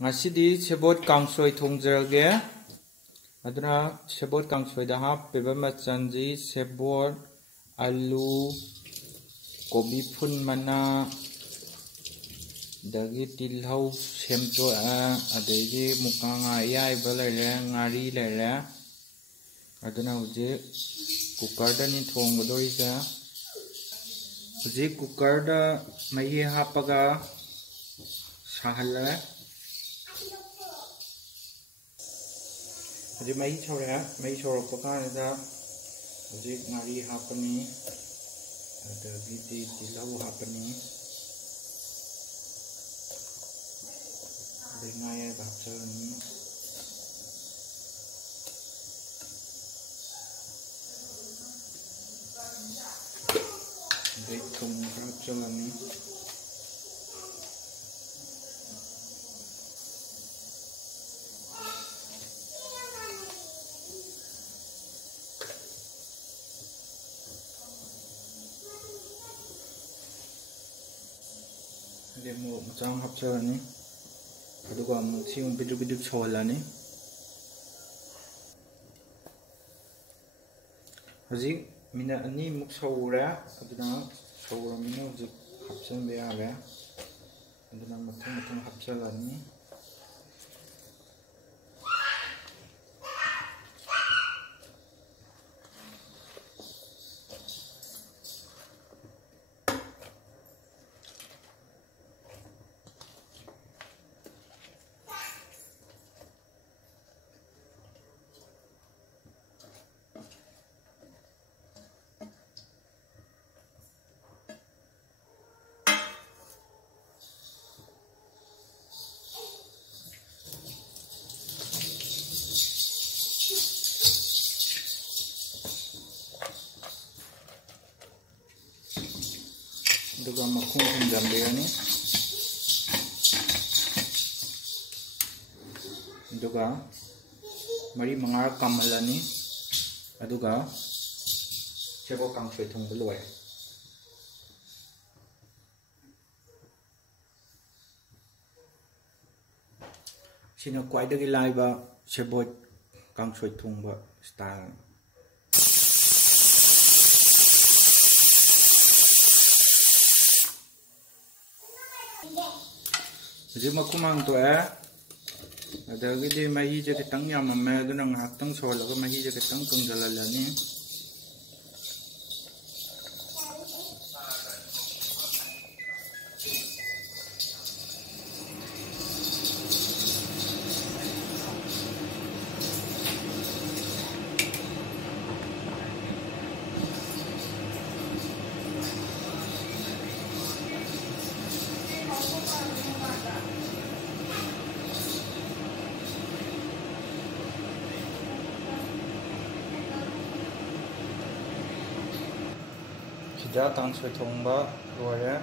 ngasi sebot kangsoi thongjarage aduna sebot kangsoi da happiba machanji sebot alu kobi phun mana dagi tilhau semto adegi mukanga yaiba lere ngari lere aduna uje cooker da ni thonggodorisa uje cooker da mahi hapaga sahala uje mahi chorokpa kanada uje ngari hapani adagi tilhau hapani ngaya bapchani thum bapchani demo macang hapchani aduga siung biduk sawalani haji mina ani muk sawura aduna sawura mina haji hapsan be aga aduna mathang hapsalani aduga makhung jamlegani aduga mari mangar kamalani aduga sebot kangsoi thongba loy sina kwaidagi laiba sebot kangsoi thongba style Jadi makumang to ada gede mahi je ketang yam me aduna ngaktang sol ga mahi je ketang tung jalalani Kita kangsoi thongba loire